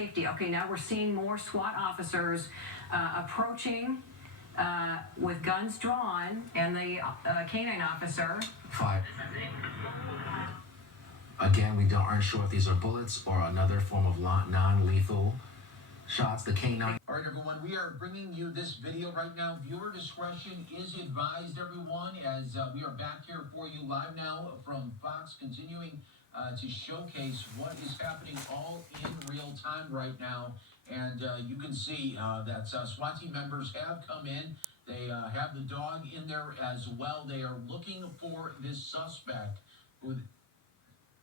safety. Okay, now we're seeing more SWAT officers approaching with guns drawn, and the canine officer. Five. Again, we aren't sure if these are bullets or another form of non-lethal shots. The canine. All right, everyone, we are bringing you this video right now. Viewer discretion is advised, everyone, as we are back here for you live now from Fox, continuing to showcase what is happening all in real time right now. And you can see that SWAT team members have come in. They have the dog in there as well. They are looking for this suspect who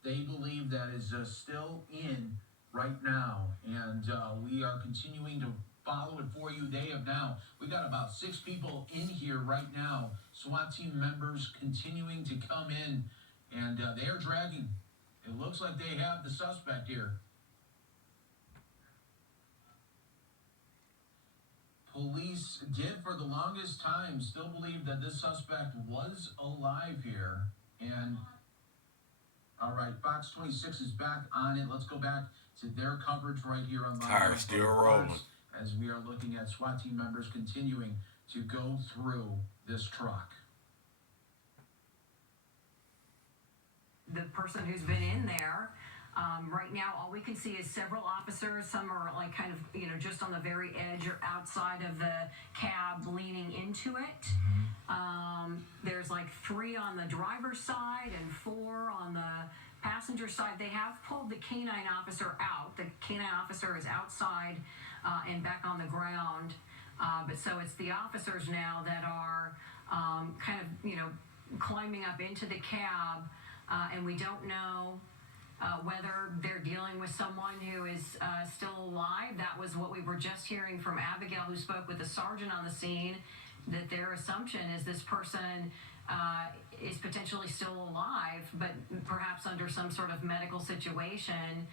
they believe that is still in right now. And we are continuing to follow it for you. We've got about 6 people in here right now. SWAT team members continuing to come in, and they are dragging. It looks like they have the suspect here. Police did, for the longest time, still believe that this suspect was alive here. And, all right, Fox 26 is back on it. Let's go back to their coverage right here on Tire still rolling. As we are looking at SWAT team members continuing to go through this truck. The person who's been in there. Right now, all we can see is several officers. Some are like kind of, just on the very edge or outside of the cab leaning into it. There's like 3 on the driver's side and 4 on the passenger side. They have pulled the canine officer out. The canine officer is outside and back on the ground. But so it's the officers now that are kind of, climbing up into the cab. And we don't know whether they're dealing with someone who is still alive. That was what we were just hearing from Abigail, who spoke with the sergeant on the scene, that their assumption is this person is potentially still alive, but perhaps under some sort of medical situation.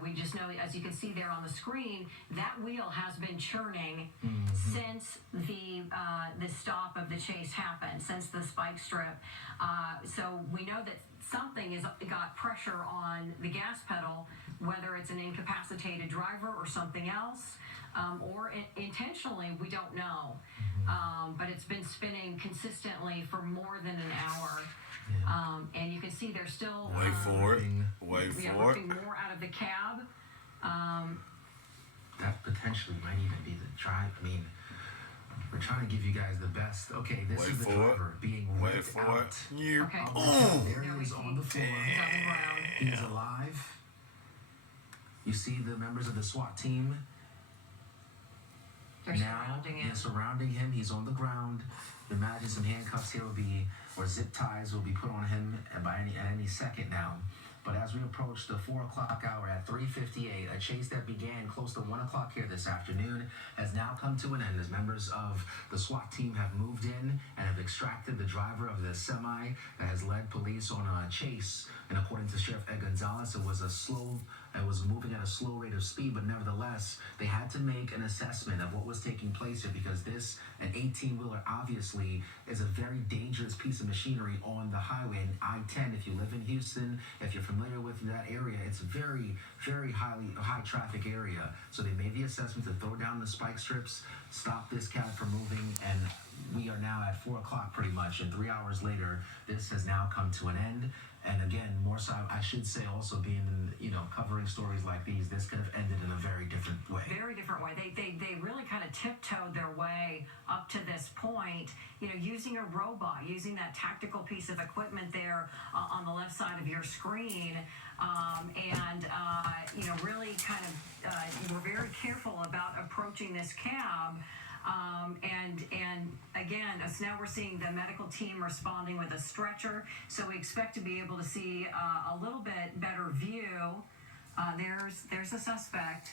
We just know, as you can see there on the screen, that wheel has been churning since the stop of the chase happened, since the spike strip. So we know that something has got pressure on the gas pedal, whether it's an incapacitated driver or something else, or intentionally, we don't know. But it's been spinning consistently for more than an hour. And you can see they're still wait for it. Working more out of the cab. That potentially might even be the drive. I mean, we're trying to give you guys the best. Okay, this is the driver being ripped out. Okay. There he is on the floor. He's on the ground. He's alive. You see the members of the SWAT team. They're surrounding him. They're surrounding him. He's on the ground. Imagine some handcuffs here or zip ties will be put on him at any second now. But as we approach the 4 o'clock hour at 3:58, a chase that began close to 1 o'clock here this afternoon has now come to an end as members of the SWAT team have moved in and have extracted the driver of the semi that has led police on a chase. And according to Sheriff Ed Gonzalez, it was moving at a slow rate of speed, but nevertheless, they had to make an assessment of what was taking place here because an 18-wheeler obviously is a very dangerous piece of machinery on the highway. And I-10, if you live in Houston, if you're familiar with that area, it's a very, very high traffic area. So they made the assessment to throw down the spike strips, stop this cab from moving, and we are now at 4 o'clock pretty much. And 3 hours later, this has now come to an end. And again, more so, I should say also being, covering stories like these, this could have ended in a very different way. Very different way. They really kind of tiptoed their way up to this point, using a robot, using that tactical piece of equipment there on the left side of your screen. Really kind of were very careful about approaching this cab. And again, so now we're seeing the medical team responding with a stretcher. So we expect to be able to see a little bit better view. There's the suspect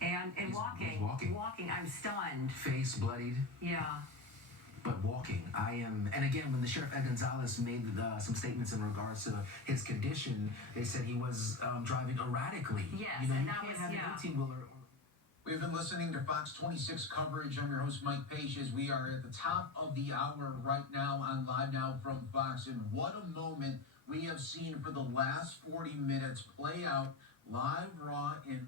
and He's walking. I'm stunned. Face bloodied. Yeah. But walking. And again, when the Sheriff Ed Gonzalez made some statements in regards to his condition, they said he was driving erratically. Yes, you and can't have an 18-wheeler. We've been listening to Fox 26 coverage. I'm your host, Mike Pages. We are at the top of the hour right now on Live Now from Fox. And what a moment we have seen for the last 40 minutes play out live, raw, and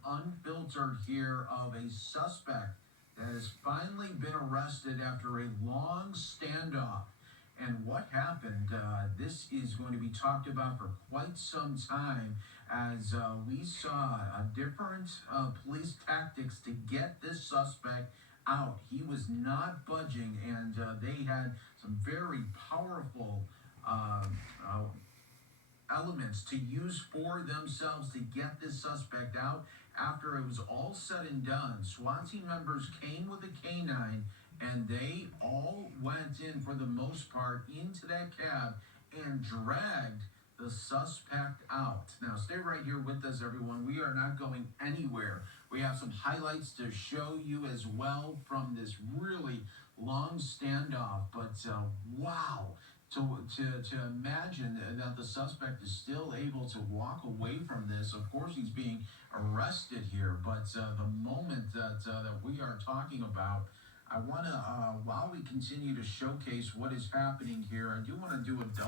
unfiltered here of a suspect that has finally been arrested after a long standoff. And what happened, this is going to be talked about for quite some time as we saw different police tactics to get this suspect out. He was not budging, and they had some very powerful elements to use for themselves to get this suspect out. After it was all said and done, SWAT team members came with a canine and they all went in, for the most part, into that cab and dragged the suspect out. Now, stay right here with us, everyone. We are not going anywhere. We have some highlights to show you as well from this really long standoff. But wow, to imagine that the suspect is still able to walk away from this. Of course, he's being arrested here, but the moment that we are talking about, I want to, while we continue to showcase what is happening here, I do want to do a double